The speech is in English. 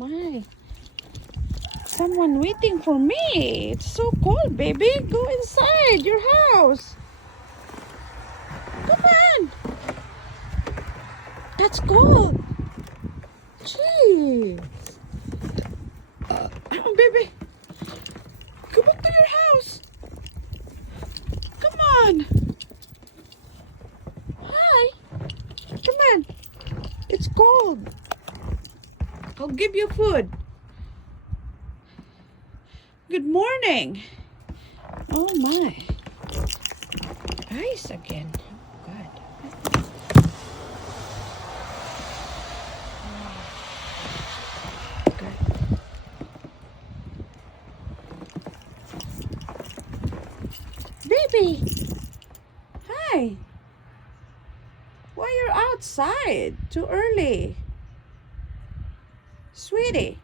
my. Someone waiting for me. It's so cold, baby. Go inside your house. Come on. That's cold. Jeez. Baby. Go back to your house. Come on. Hi. Come on. It's cold. I'll give you food. Good morning. Oh my. Ice again. Oh God. Good. Baby. Hi. Why you're outside too early? Sweetie.